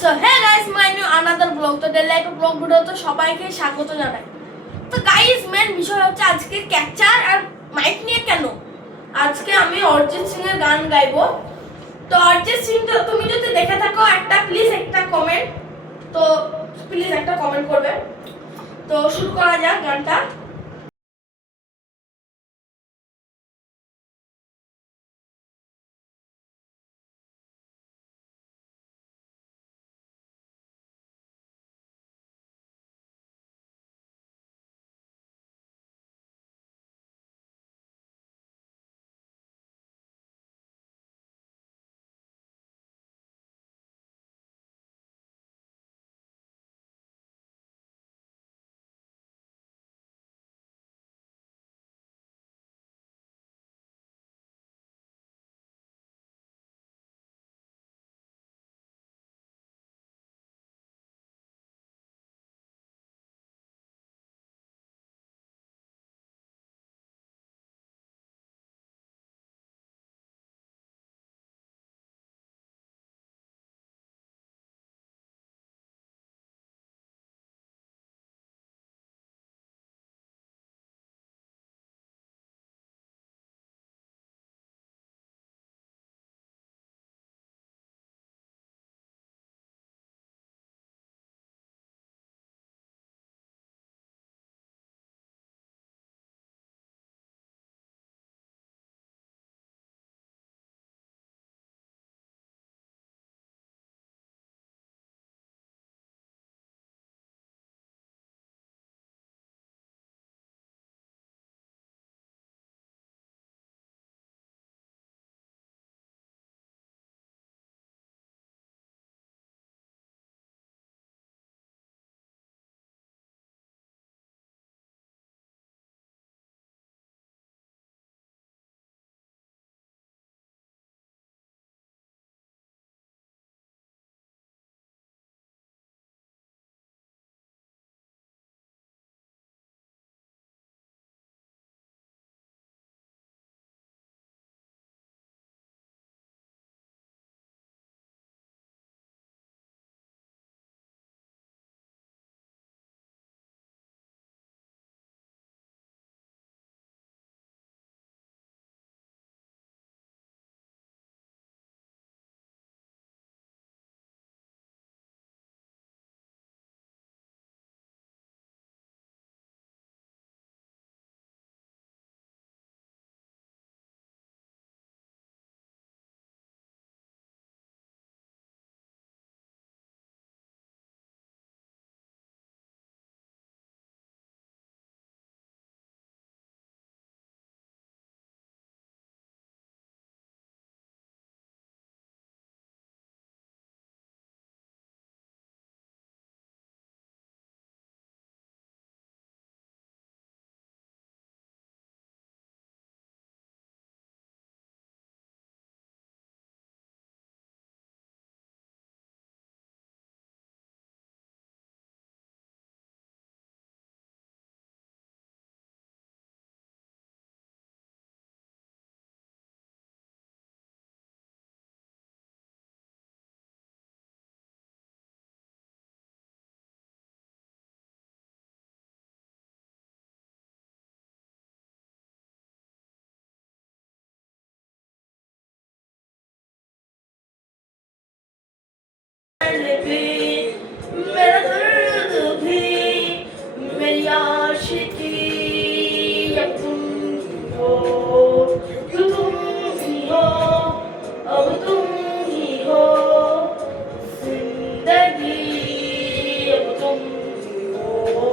So hey guys, my new another blog. তো daily life blog ভিডিওতে সবাইকে স্বাগত জানাই। তো গাইস, মেন বিষয় হচ্ছে আজকে ক্যাপচার আর মাইক নিয়ে কেন আজকে আমি অরিজিৎ সিং এর গান গাইবো। তো অরিজিৎ সিং তুমি যদি দেখে থাকো একটা প্লিজ একটা কমেন্ট, তো প্লিজ একটা কমেন্ট করবে। তো শুরু করা যাক গানটা। मेरा दर्द भी मेरी आशिकी अब तुम हो, क्यों तुम ही हो, अब तुम ही हो, जिंदगी अब तुम ही हो,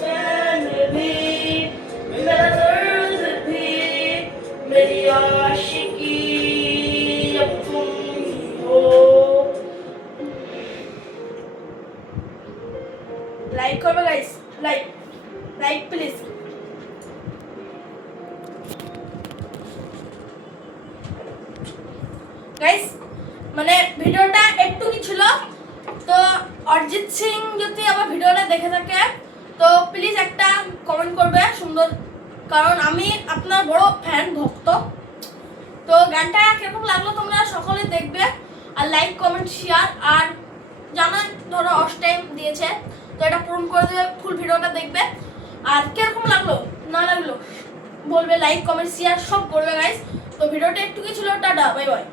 चैन भी मेरा दर्द भी मेरी आशिकी अब तुम ही हो। লাইক করবে guys, like like please. Guys মানে ভিডিওটা একটু কি ছিল, তো অরিজিৎ সিং যদি আমার ভিডিওটা দেখে থাকে তো প্লিজ একটা কমেন্ট করবে সুন্দর, কারণ আমি আপনার বড় ফ্যান ভক্ত। তো গানটা কেমন লাগলো তোমরা সকলে দেখবে, আর লাইক কমেন্ট শেয়ার আর জানান ধরো অস টাইম দিয়েছে, তো এটা পূরণ করে দেবে, ফুল ভিডিওটা দেখবে। আর কিরকম লাগলো না লাগলো বলবে, লাইক কমেন্ট শেয়ার সব করবে গাইস। তো ভিডিওটা একটু কি ছিল, টাটা বাই বাই।